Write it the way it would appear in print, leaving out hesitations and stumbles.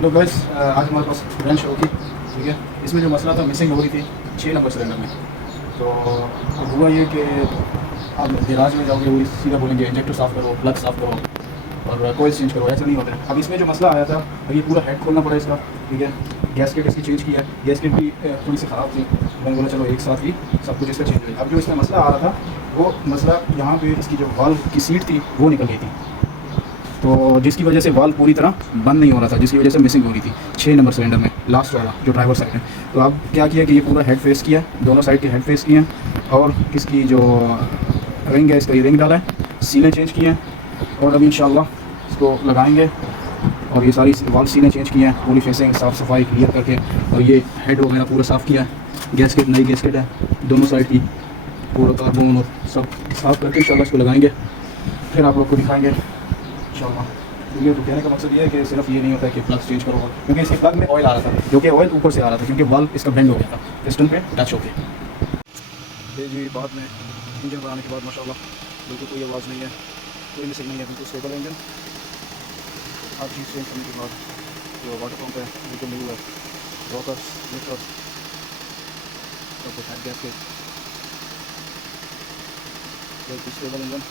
Hello guys, आज हमारे पास brand show की। ठीक है, इसमें जो मसला था, मिसिंग हो रही थी 6 नंबर सिलेंडर में। तो अब हुआ ये कि आप गैराज में जाओगे, वो सीधा बोलेंगे इंजेक्टर साफ़ करो, प्लग साफ़ करो और कोयल चेंज करो। ऐसा नहीं होता है। अब इसमें जो मसला आया था, अब ये पूरा हेड खोलना पड़ा इसका। ठीक है, गैसकेट इसकी चेंज की है, गैसकेट भी थोड़ी सी ख़राब थी। मैंने बोला चलो एक साथ ही सब कुछ इसका चेंज हो गया। अब जो इसमें मसला आ रहा था, वो मसला यहाँ पे इसकी जो वाल्व की सीट थी वो निकल गई थी। तो जिसकी वजह से वाल्व पूरी तरह बंद नहीं हो रहा था, जिसकी वजह से मिसिंग हो रही थी 6 नंबर सिलेंडर में, लास्ट वाला जो ड्राइवर साइड है। तो अब क्या किया कि ये पूरा हेड फेस किया, दोनों साइड के हेड फेस किए हैं और इसकी जो रिंग है, इसका ये रिंग डाला है, सीलें चेंज किए हैं और अभी इंशाल्लाह इसको लगाएंगे। और ये सारी वाल्व सीलें चेंज किए हैं, पूरी फेसिंग साफ़ सफाई क्लियर करके, और ये हेड वगैरह पूरा साफ़ किया है। गैसकेट नई गैसकेट है दोनों साइड की, पूरा कार्बन और सब साफ़ करके इंशाल्लाह इसको लगाएंगे, फिर आप लोग को दिखाएंगे इंशाल्लाह। तो ये तो कहने का मकसद ये है कि सिर्फ ये नहीं होता है कि प्लग चेंज करो, क्योंकि इसके प्लग में ऑयल आ रहा था, जो कि ऑयल ऊपर से आ रहा था, क्योंकि वाल्व इसका बेंड हो गया था पिस्टन पे टच होके। फिर जी बाद में इंजन बनाने के बाद माशाल्लाह बिल्कुल कोई आवाज़ नहीं है, कोई मिसिंग नहीं है, बिल्कुल स्टेबल इंजन। हर चीज़ चेंज करने के बाद जो वाटर पंप है बिल्कुल न्यू है, रॉकर्स लिफ्टर्स सब कुछ है, गैस के बिल्कुल स्टेबल इंजन।